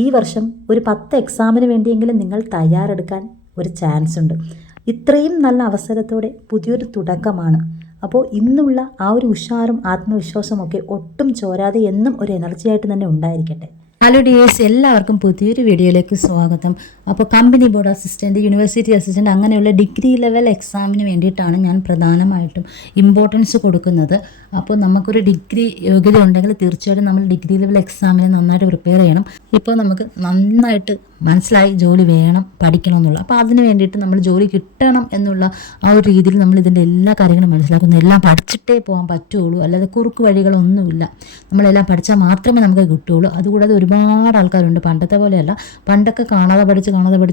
ഈ വർഷം ഒരു 10 എക്സാമിന് വേണ്ടിയെങ്കിലും നിങ്ങൾ തയ്യാറെടുക്കാൻ ഒരു ചാൻസ് ഉണ്ട്. ഇത്രയും നല്ല അവസരത്തോടെ പുതിയൊരു തുടക്കമാണ്. അപ്പോൾ ഇന്നുള്ള ആ ഒരു ഉഷാറും ആത്മവിശ്വാസമൊക്കെ ഒട്ടും ചോരാതെ എന്നും ഒരു എനർജിയായിട്ട് തന്നെ ഉണ്ടായിരിക്കട്ടെ. ഹലോ ഡിയേഴ്സ്, എല്ലാവർക്കും പുതിയൊരു വീഡിയോയിലേക്ക് സ്വാഗതം. അപ്പോൾ company board assistant, university assistant അങ്ങനെയുള്ള ഡിഗ്രി ലെവൽ എക്സാമിന് വേണ്ടിയിട്ടാണ് ഞാൻ പ്രധാനമായിട്ടും ഇമ്പോർട്ടൻസ് കൊടുക്കുന്നത്. അപ്പോൾ നമുക്കൊരു ഡിഗ്രി യോഗ്യത ഉണ്ടെങ്കിൽ തീർച്ചയായിട്ടും നമ്മൾ ഡിഗ്രി ലെവൽ എക്സാമിന് നന്നായിട്ട് പ്രിപ്പയർ ചെയ്യണം. ഇപ്പോൾ നമുക്ക് നന്നായിട്ട് മനസ്സിലായി ജോലി വേണം, പഠിക്കണം എന്നുള്ള. അപ്പോൾ അതിന് വേണ്ടിയിട്ട് നമ്മൾ ജോലി കിട്ടണം എന്നുള്ള ആ ഒരു രീതിയിൽ നമ്മൾ ഇതിൻ്റെ എല്ലാ കാര്യങ്ങളും മനസ്സിലാക്കുന്നു. എല്ലാം പഠിച്ചിട്ടേ പോകാൻ പറ്റുള്ളൂ, അല്ലാതെ കുറുക്ക് വഴികളൊന്നുമില്ല. നമ്മളെല്ലാം പഠിച്ചാൽ മാത്രമേ നമുക്ക് കിട്ടുകയുള്ളൂ. അതുകൂടാതെ ഒരുപാട് ആൾക്കാരുണ്ട്, പണ്ടത്തെ പോലെയല്ല. പണ്ടൊക്കെ കാണാതെ പഠിച്ച്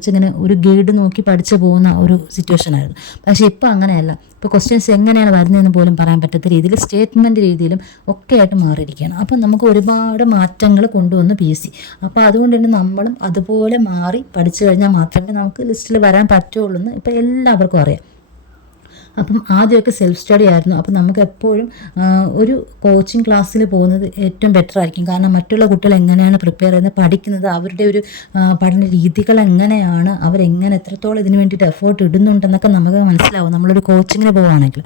ഇങ്ങനെ ഒരു ഗൈഡ് നോക്കി പഠിച്ചു പോകുന്ന ഒരു സിറ്റുവേഷനായിരുന്നു. പക്ഷേ ഇപ്പോൾ അങ്ങനെയല്ല. ഇപ്പോൾ ക്വസ്റ്റ്യൻസ് എങ്ങനെയാണ് വരുന്നതെന്ന് പോലും പറയാൻ പറ്റാത്ത രീതിയിൽ സ്റ്റേറ്റ്മെൻറ്റ് രീതിയിലും ഒക്കെ ആയിട്ട് മാറിയിരിക്കുകയാണ്. അപ്പം നമുക്ക് ഒരുപാട് മാറ്റങ്ങൾ കൊണ്ടുവന്നു PSC. അപ്പോൾ അതുകൊണ്ട് തന്നെ നമ്മളും അതുപോലെ മാറി പഠിച്ചു കഴിഞ്ഞാൽ മാത്രമേ നമുക്ക് ലിസ്റ്റിൽ വരാൻ പറ്റുള്ളൂ എന്ന് ഇപ്പോൾ എല്ലാവർക്കും അറിയാം. അപ്പം ആദ്യമൊക്കെ സെൽഫ് സ്റ്റഡി ആയിരുന്നു. അപ്പം നമുക്ക് എപ്പോഴും ഒരു കോച്ചിങ് ക്ലാസ്സിൽ പോകുന്നത് ഏറ്റവും ബെറ്റർ ആയിരിക്കും. കാരണം മറ്റുള്ള കുട്ടികൾ എങ്ങനെയാണ് പ്രിപ്പയർ ചെയ്യുന്നത്, പഠിക്കുന്നത്, അവരുടെ ഒരു പഠന രീതികൾ എങ്ങനെയാണ്, അവരെങ്ങനെ എത്രത്തോളം ഇതിന് വേണ്ടിയിട്ട് എഫേർട്ട് ഇടുന്നുണ്ടെന്നൊക്കെ നമുക്ക് മനസ്സിലാവും നമ്മളൊരു കോച്ചിങ്ങിന് പോവുകയാണെങ്കിൽ.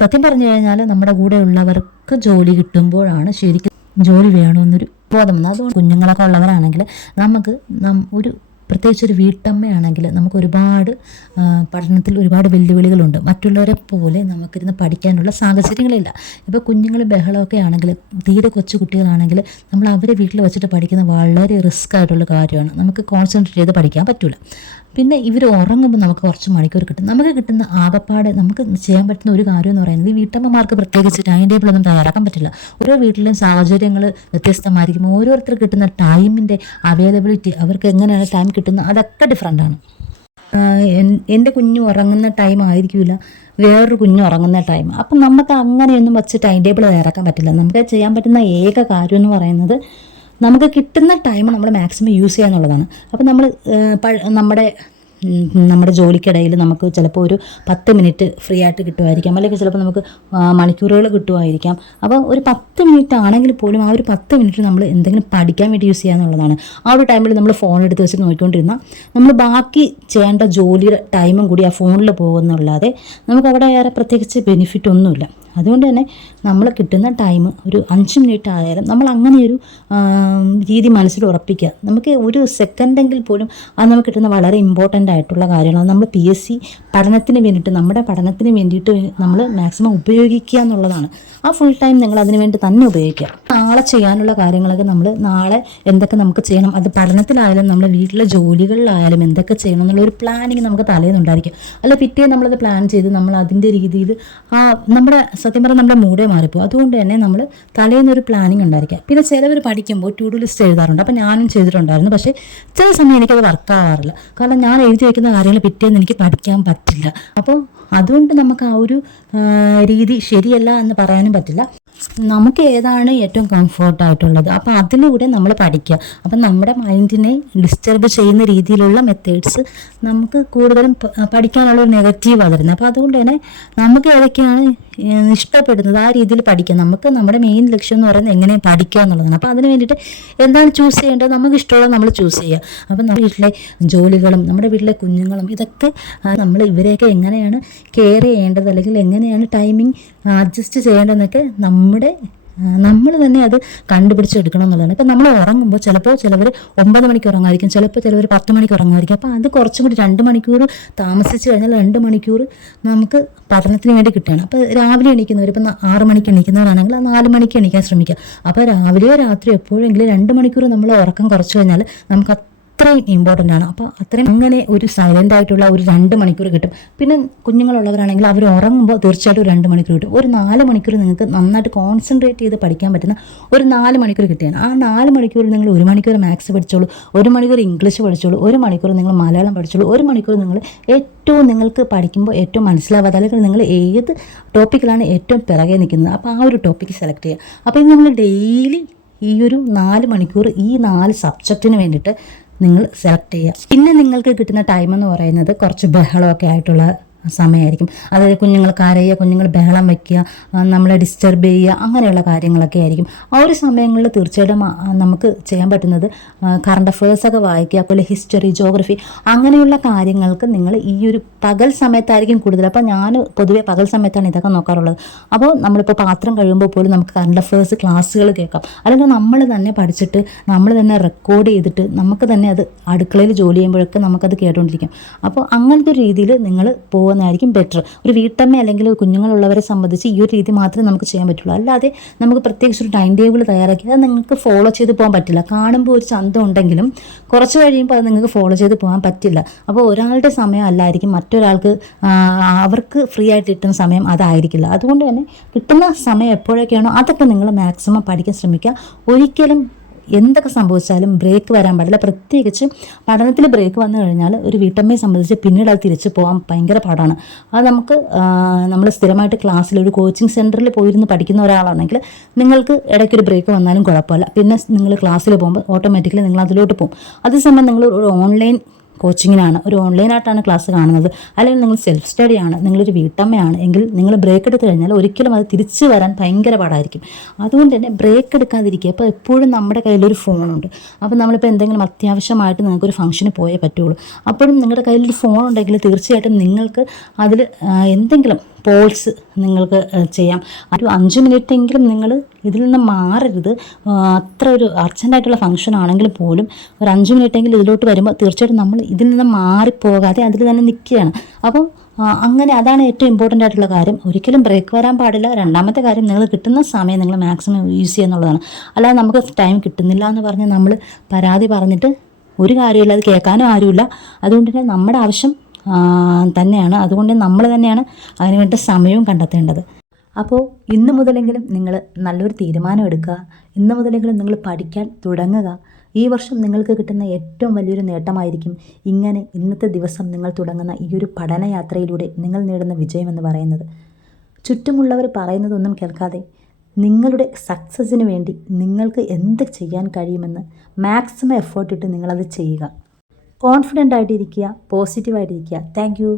സത്യം പറഞ്ഞു കഴിഞ്ഞാൽ നമ്മുടെ കൂടെ ഉള്ളവർക്ക് ജോലി കിട്ടുമ്പോഴാണ് ശരിക്കും ജോലി വേണമെന്നൊരു ബോധം. അതുകൊണ്ട് കുഞ്ഞുങ്ങളൊക്കെ ഉള്ളവരാണെങ്കിൽ നമുക്ക് ഒരു പ്രത്യേകിച്ച് ഒരു വീട്ടമ്മയാണെങ്കിൽ നമുക്ക് ഒരുപാട് പഠനത്തിൽ ഒരുപാട് വെല്ലുവിളികളുണ്ട്. മറ്റുള്ളവരെ പോലെ നമുക്കിരുന്ന് പഠിക്കാനുള്ള സാഹചര്യങ്ങളില്ല. ഇപ്പോൾ കുഞ്ഞുങ്ങൾ ബഹളമൊക്കെ ആണെങ്കിൽ, തീരെ കൊച്ചു കുട്ടികളാണെങ്കിൽ നമ്മൾ അവരെ വീട്ടിൽ വെച്ചിട്ട് പഠിക്കുന്നത് വളരെ റിസ്ക് ആയിട്ടുള്ള കാര്യമാണ്. നമുക്ക് കോൺസെൻട്രേറ്റ് ചെയ്ത് പഠിക്കാൻ പറ്റില്ല. പിന്നെ ഇവർ ഉറങ്ങുമ്പോൾ നമുക്ക് കുറച്ച് മണിക്കൂർ കിട്ടും. നമുക്ക് കിട്ടുന്ന ആകപ്പാട് നമുക്ക് ചെയ്യാൻ പറ്റുന്ന ഒരു കാര്യം എന്ന് പറയുന്നത്, ഈ വീട്ടമ്മമാർക്ക് പ്രത്യേകിച്ച് ടൈം ടേബിളൊന്നും തയ്യാറാക്കാൻ പറ്റില്ല. ഓരോ വീട്ടിലും സാഹചര്യങ്ങൾ വ്യത്യസ്തമായിരിക്കും. ഓരോരുത്തർ കിട്ടുന്ന ടൈമിൻ്റെ അവൈലബിലിറ്റി, അവർക്ക് എങ്ങനെയാണ് ടൈം കിട്ടുന്നത്, അതൊക്കെ ഡിഫറെൻ്റാണ്. എൻ്റെ കുഞ്ഞ് ഉറങ്ങുന്ന ടൈം ആയിരിക്കില്ല വേറൊരു കുഞ്ഞ് ഉറങ്ങുന്ന ടൈം. അപ്പം നമുക്ക് അങ്ങനെയൊന്നും വെച്ച് ടൈം ടേബിൾ തയ്യാറാക്കാൻ പറ്റില്ല. നമുക്ക് ചെയ്യാൻ പറ്റുന്ന ഏക കാര്യം എന്ന് പറയുന്നത്, നമുക്ക് കിട്ടുന്ന ടൈം നമ്മൾ മാക്സിമം യൂസ് ചെയ്യുക എന്നുള്ളതാണ്. അപ്പോൾ നമ്മുടെ ജോലിക്കിടയിൽ നമുക്ക് ചിലപ്പോൾ ഒരു 10 മിനിറ്റ് ഫ്രീ ആയിട്ട് കിട്ടുമായിരിക്കാം, അല്ലെങ്കിൽ ചിലപ്പോൾ നമുക്ക് മണിക്കൂറുകൾ കിട്ടുമായിരിക്കാം. അപ്പോൾ ഒരു 10 മിനിറ്റ് ആണെങ്കിൽ പോലും ആ ഒരു 10 മിനിറ്റ് നമ്മൾ എന്തെങ്കിലും പഠിക്കാൻ വേണ്ടി യൂസ് ചെയ്യുക എന്നുള്ളതാണ്. ആ ഒരു ടൈമിൽ നമ്മൾ ഫോൺ എടുത്ത് വെച്ച് നോക്കിക്കൊണ്ടിരുന്നാൽ നമ്മൾ ബാക്കി ചെയ്യേണ്ട ജോലിയുടെ ടൈമും കൂടി ആ ഫോണിൽ പോകുന്നല്ലാതെ നമുക്ക് അവിടെ വേറെ പ്രത്യേകിച്ച് ബെനിഫിറ്റ് ഒന്നുമില്ല. അതുകൊണ്ട് തന്നെ നമ്മൾ കിട്ടുന്ന ടൈം ഒരു 5 മിനിറ്റ് ആയാലും നമ്മൾ അങ്ങനെയൊരു രീതി മനസ്സിൽ ഉറപ്പിക്കുക. നമുക്ക് ഒരു സെക്കൻഡെങ്കിൽ പോലും അത് നമുക്ക് കിട്ടുന്ന വളരെ ഇമ്പോർട്ടൻ്റ് ആയിട്ടുള്ള കാര്യങ്ങളാണ്. നമ്മൾ PSC പഠനത്തിന് വേണ്ടിയിട്ട്, നമ്മുടെ പഠനത്തിന് വേണ്ടിയിട്ട് നമ്മൾ മാക്സിമം ഉപയോഗിക്കുക എന്നുള്ളതാണ്. ആ ഫുൾ ടൈം നിങ്ങൾ അതിന് വേണ്ടി തന്നെ ഉപയോഗിക്കുക. നാളെ ചെയ്യാനുള്ള കാര്യങ്ങളൊക്കെ നമ്മൾ നാളെ എന്തൊക്കെ നമുക്ക് ചെയ്യണം, അത് പഠനത്തിലായാലും നമ്മുടെ വീട്ടിലെ ജോലികളിലായാലും എന്തൊക്കെ ചെയ്യണം എന്നുള്ളൊരു പ്ലാനിങ് നമുക്ക് തലേന്നുണ്ടായിരിക്കും. അല്ല പിറ്റേ നമ്മളത് പ്ലാൻ ചെയ്ത് നമ്മൾ അതിൻ്റെ രീതിയിൽ നമ്മുടെ സത്യം പറഞ്ഞാൽ നമ്മുടെ മൂഡേ മാറിപ്പോകും. അതുകൊണ്ട് തന്നെ നമ്മൾ തലേന്നൊരു പ്ലാനിങ് ഉണ്ടായിരിക്കുക. പിന്നെ ചിലവർ പഠിക്കുമ്പോൾ ടു ഡു ലിസ്റ്റ് എഴുതാറുണ്ട്. അപ്പോൾ ഞാനും ചെയ്തിട്ടുണ്ടായിരുന്നു. പക്ഷേ ചില സമയം എനിക്കത് വർക്കാവാറില്ല. കാരണം ഞാൻ എഴുതി വയ്ക്കുന്ന കാര്യങ്ങൾ പിറ്റേന്ന് എനിക്ക് പഠിക്കാൻ പറ്റില്ല. അപ്പോൾ അതുകൊണ്ട് നമുക്ക് ആ ഒരു രീതി ശരിയല്ല എന്ന് പറയാനും പറ്റില്ല. നമുക്ക് ഏതാണ് ഏറ്റവും കംഫർട്ടായിട്ടുള്ളത്, അപ്പോൾ അതിലൂടെ നമ്മൾ പഠിക്കുക. അപ്പം നമ്മുടെ മൈൻഡിനെ ഡിസ്റ്റർബ് ചെയ്യുന്ന രീതിയിലുള്ള മെത്തേഡ്സ് നമുക്ക് കൂടുതലും പഠിക്കാനുള്ള ഒരു നെഗറ്റീവാണ് തരുന്നത്. അപ്പോൾ അതുകൊണ്ട് തന്നെ നമുക്ക് ഏതൊക്കെയാണ് ഇഷ്ടപ്പെടുന്നത് ആ രീതിയിൽ പഠിക്കുക. നമുക്ക് നമ്മുടെ മെയിൻ ലക്ഷ്യം എന്ന് പറയുന്നത് എങ്ങനെ പഠിക്കുക എന്നുള്ളതാണ്. അപ്പോൾ അതിന് വേണ്ടിയിട്ട് എന്താണ് ചൂസ് ചെയ്യേണ്ടത്, നമുക്ക് ഇഷ്ടമുള്ളത് നമ്മൾ ചൂസ് ചെയ്യുക. അപ്പം നമ്മുടെ വീട്ടിലെ ജോലികളും നമ്മുടെ വീട്ടിലെ കുഞ്ഞുങ്ങളും ഇതൊക്കെ നമ്മൾ ഇവരെയൊക്കെ എങ്ങനെയാണ് കെയർ ചെയ്യേണ്ടത്, അല്ലെങ്കിൽ എങ്ങനെയാണ് ടൈമിംഗ് അഡ്ജസ്റ്റ് ചെയ്യേണ്ടതെന്നൊക്കെ നമ്മൾ തന്നെ അത് കണ്ടുപിടിച്ചെടുക്കണം എന്നുള്ളതാണ്. ഇപ്പം നമ്മൾ ഉറങ്ങുമ്പോൾ ചിലപ്പോൾ ചിലവർ 9 മണിക്ക് ഉറങ്ങായിരിക്കും, ചിലപ്പോൾ ചിലവർ 10 മണിക്ക് ഉറങ്ങുമായിരിക്കും. അപ്പോൾ അത് കുറച്ചും കൂടി 2 മണിക്കൂർ താമസിച്ച് കഴിഞ്ഞാൽ 2 മണിക്കൂർ നമുക്ക് പഠനത്തിന് വേണ്ടി കിട്ടുകയാണ്. അപ്പോൾ രാവിലെ എണീക്കുന്നവർ, ഇപ്പം 6 മണിക്ക് എണീക്കുന്നവരാണെങ്കിൽ 4 മണിക്ക് എണീക്കാൻ ശ്രമിക്കുക. അപ്പോൾ രാവിലെയോ രാത്രിയോ എപ്പോഴെങ്കിലും 2 മണിക്കൂർ നമ്മൾ ഉറക്കം കുറച്ച് കഴിഞ്ഞാൽ നമുക്ക് അത്രയും ഇമ്പോർട്ടൻ്റ് ആണ്. അപ്പോൾ അത്രയും അങ്ങനെ ഒരു സൈലൻ്റ് ആയിട്ടുള്ള ഒരു 2 മണിക്കൂർ കിട്ടും. പിന്നെ കുഞ്ഞുങ്ങളുള്ളവരാണെങ്കിൽ അവർ ഉറങ്ങുമ്പോൾ തീർച്ചയായിട്ടും ഒരു 2 മണിക്കൂർ കിട്ടും. ഒരു 4 മണിക്കൂർ നിങ്ങൾക്ക് നന്നായിട്ട് കോൺസെൻട്രേറ്റ് ചെയ്ത് പഠിക്കാൻ പറ്റുന്ന ഒരു 4 മണിക്കൂർ കിട്ടുകയാണ്. ആ 4 മണിക്കൂർ നിങ്ങൾ 1 മണിക്കൂർ മാത്സ് പഠിച്ചോളൂ, 1 മണിക്കൂർ ഇംഗ്ലീഷ് പഠിച്ചോളൂ, 1 മണിക്കൂർ നിങ്ങൾ മലയാളം പഠിച്ചോളൂ, 1 മണിക്കൂർ നിങ്ങൾ നിങ്ങൾക്ക് പഠിക്കുമ്പോൾ ഏറ്റവും മനസ്സിലാവാതെ, അല്ലെങ്കിൽ നിങ്ങൾ ഏത് ടോപ്പിക്കിലാണ് ഏറ്റവും പിറകെ നിൽക്കുന്നത്, അപ്പോൾ ആ ഒരു ടോപ്പിക്ക് സെലക്ട് ചെയ്യുക. അപ്പോൾ ഇത് നിങ്ങൾ ഡെയിലി ഈ ഒരു 4 മണിക്കൂർ ഈ 4 സബ്ജക്റ്റിന് വേണ്ടിയിട്ട് നിങ്ങൾ സെലക്ട് ചെയ്യുക. പിന്നെ നിങ്ങൾക്ക് കിട്ടുന്ന ടൈം എന്ന് പറയുന്നത് കുറച്ച് ബഹളമൊക്കെ ആയിട്ടുള്ള സമയമായിരിക്കും. അതായത് കുഞ്ഞുങ്ങൾ കരയുക, കുഞ്ഞുങ്ങൾ ബഹളം വയ്ക്കുക, നമ്മളെ ഡിസ്റ്റർബ് ചെയ്യുക, അങ്ങനെയുള്ള കാര്യങ്ങളൊക്കെ ആയിരിക്കും. ആ ഒരു സമയങ്ങളിൽ തീർച്ചയായിട്ടും നമുക്ക് ചെയ്യാൻ പറ്റുന്നത് കറണ്ട് അഫയേഴ്സൊക്കെ വായിക്കുക, അതുപോലെ ഹിസ്റ്ററി, ജോഗ്രഫി അങ്ങനെയുള്ള കാര്യങ്ങൾക്ക് നിങ്ങൾ ഈ ഒരു പകൽ സമയത്തായിരിക്കും കൂടുതൽ. അപ്പോൾ ഞാൻ പൊതുവേ പകൽ സമയത്താണ് ഇതൊക്കെ നോക്കാറുള്ളത്. അപ്പോൾ നമ്മളിപ്പോൾ പാത്രം കഴിയുമ്പോൾ പോലും നമുക്ക് കറണ്ട് അഫയേഴ്സ് ക്ലാസ്സുകൾ കേൾക്കാം, അല്ലെങ്കിൽ നമ്മൾ തന്നെ പഠിച്ചിട്ട് നമ്മൾ തന്നെ റെക്കോർഡ് ചെയ്തിട്ട് നമുക്ക് തന്നെ അത് അടുക്കളയിൽ ജോലി ചെയ്യുമ്പോഴൊക്കെ നമുക്കത് കേട്ടുകൊണ്ടിരിക്കാം. അപ്പോൾ അങ്ങനത്തെ ഒരു രീതിയിൽ നിങ്ങൾ പോകുന്നതായിരിക്കും ബെറ്റർ. ഒരു വീട്ടമ്മ അല്ലെങ്കിൽ കുഞ്ഞുങ്ങളുള്ളവരെ സംബന്ധിച്ച് ഈ ഒരു രീതി മാത്രമേ നമുക്ക് ചെയ്യാൻ പറ്റുള്ളൂ. അല്ലാതെ നമുക്ക് പ്രത്യേകിച്ച് ഒരു ടൈം ടേബിൾ തയ്യാറാക്കി അത് നിങ്ങൾക്ക് ഫോളോ ചെയ്ത് പോകാൻ പറ്റില്ല. കാണുമ്പോൾ ഒരു ചന്തം ഉണ്ടെങ്കിലും കുറച്ച് കഴിയുമ്പോൾ അത് നിങ്ങൾക്ക് ഫോളോ ചെയ്ത് പോകാൻ പറ്റില്ല. അപ്പോൾ ഒരാളുടെ സമയം അല്ലായിരിക്കും മറ്റൊരാൾക്ക്, അവർക്ക് ഫ്രീ ആയിട്ട് കിട്ടുന്ന സമയം അതായിരിക്കില്ല. അതുകൊണ്ട് തന്നെ കിട്ടുന്ന സമയം എപ്പോഴൊക്കെയാണോ അതൊക്കെ നിങ്ങൾ മാക്സിമം പഠിക്കാൻ ശ്രമിക്കുക. ഒരിക്കലും എന്തൊക്കെ സംഭവിച്ചാലും ബ്രേക്ക് വരാൻ പാടില്ല. പ്രത്യേകിച്ച് പഠനത്തിൽ ബ്രേക്ക് വന്നു കഴിഞ്ഞാൽ ഒരു വീട്ടമ്മയെ സംബന്ധിച്ച് പിന്നീട് അത് തിരിച്ചു പോകാൻ ഭയങ്കര പാടാണ്. അത് നമുക്ക് നമ്മൾ സ്ഥിരമായിട്ട് ക്ലാസ്സിൽ ഒരു കോച്ചിങ് സെൻറ്ററിൽ പോയിരുന്ന് പഠിക്കുന്ന ഒരാളാണെങ്കിൽ നിങ്ങൾക്ക് ഇടയ്ക്കൊരു ബ്രേക്ക് വന്നാലും കുഴപ്പമില്ല. പിന്നെ നിങ്ങൾ ക്ലാസ്സിൽ പോകുമ്പോൾ ഓട്ടോമാറ്റിക്കലി നിങ്ങൾ അതിലോട്ട് പോകും. അതേസമയം നിങ്ങൾ ഒരു ഓൺലൈൻ കോച്ചിങ്ങിനാണ്, ഒരു ഓൺലൈനായിട്ടാണ് ക്ലാസ് കാണുന്നത്, അല്ലെങ്കിൽ നിങ്ങൾ സെൽഫ് സ്റ്റഡിയാണ്, നിങ്ങളൊരു വീട്ടമ്മയാണ് എങ്കിൽ നിങ്ങൾ ബ്രേക്ക് എടുത്തു കഴിഞ്ഞാൽ ഒരിക്കലും അത് തിരിച്ചു വരാൻ ഭയങ്കര പാടായിരിക്കും. അതുകൊണ്ട് തന്നെ ബ്രേക്ക് എടുക്കാതിരിക്കുക. അപ്പോൾ എപ്പോഴും നമ്മുടെ കയ്യിലൊരു ഫോണുണ്ട്. അപ്പോൾ നമ്മളിപ്പോൾ എന്തെങ്കിലും അത്യാവശ്യമായിട്ട് നിങ്ങൾക്കൊരു ഫംഗ്ഷന് പോയേ പറ്റുള്ളൂ. അപ്പോഴും നിങ്ങളുടെ കയ്യിലൊരു ഫോൺ ഉണ്ടെങ്കിൽ തീർച്ചയായിട്ടും നിങ്ങൾക്ക് അതിൽ എന്തെങ്കിലും പോൾസ് നിങ്ങൾക്ക് ചെയ്യാം. ഒരു 5 മിനിറ്റെങ്കിലും നിങ്ങൾ ഇതിൽ നിന്ന് മാറരുത്. അത്ര ഒരു അർജൻറ്റായിട്ടുള്ള ഫംഗ്ഷൻ ആണെങ്കിൽ പോലും ഒരു 5 മിനിറ്റെങ്കിലും ഇതിലോട്ട് വരുമ്പോൾ തീർച്ചയായിട്ടും നമ്മൾ ഇതിൽ നിന്ന് മാറിപ്പോകാതെ അതിൽ തന്നെ നിൽക്കുകയാണ്. അപ്പോൾ അങ്ങനെ അതാണ് ഏറ്റവും ഇമ്പോർട്ടൻ്റ് ആയിട്ടുള്ള കാര്യം. ഒരിക്കലും ബ്രേക്ക് വരാൻ പാടില്ല. രണ്ടാമത്തെ കാര്യം, നിങ്ങൾ കിട്ടുന്ന സമയം നിങ്ങൾ മാക്സിമം യൂസ് ചെയ്യുക എന്നുള്ളതാണ്. അല്ലാതെ നമുക്ക് ടൈം കിട്ടുന്നില്ല എന്ന് പറഞ്ഞ് നമ്മൾ പരാതി പറഞ്ഞിട്ട് ഒരു കാര്യമില്ല, അത് കേൾക്കാനും ആരുമില്ല. അതുകൊണ്ട് തന്നെ നമ്മുടെ ആവശ്യം തന്നെയാണ്. അതുകൊണ്ട് നമ്മൾ തന്നെയാണ് അതിനുവേണ്ട സമയവും കണ്ടെത്തേണ്ടത്. അപ്പോൾ ഇന്ന് മുതലെങ്കിലും നിങ്ങൾ നല്ലൊരു തീരുമാനം എടുക്കുക. ഇന്ന് മുതലെങ്കിലും നിങ്ങൾ പഠിക്കാൻ തുടങ്ങുക. ഈ വർഷം നിങ്ങൾക്ക് കിട്ടുന്ന ഏറ്റവും വലിയൊരു നേട്ടമായിരിക്കും ഇങ്ങനെ ഇന്നത്തെ ദിവസം നിങ്ങൾ തുടങ്ങുന്ന ഈ ഒരു പഠനയാത്രയിലൂടെ നിങ്ങൾ നേടുന്ന വിജയമെന്ന് പറയുന്നത്. ചുറ്റുമുള്ളവർ പറയുന്നതൊന്നും കേൾക്കാതെ നിങ്ങളുടെ സക്സസ്സിന് വേണ്ടി നിങ്ങൾക്ക് എന്ത് ചെയ്യാൻ കഴിയുമെന്ന് മാക്സിമം എഫേർട്ട് ഇട്ട് നിങ്ങളത് ചെയ്യുക. കോൺഫിഡൻ്റ് ആയിട്ടിരിക്കുക, പോസിറ്റീവായിട്ടിരിക്കുക. Thank you.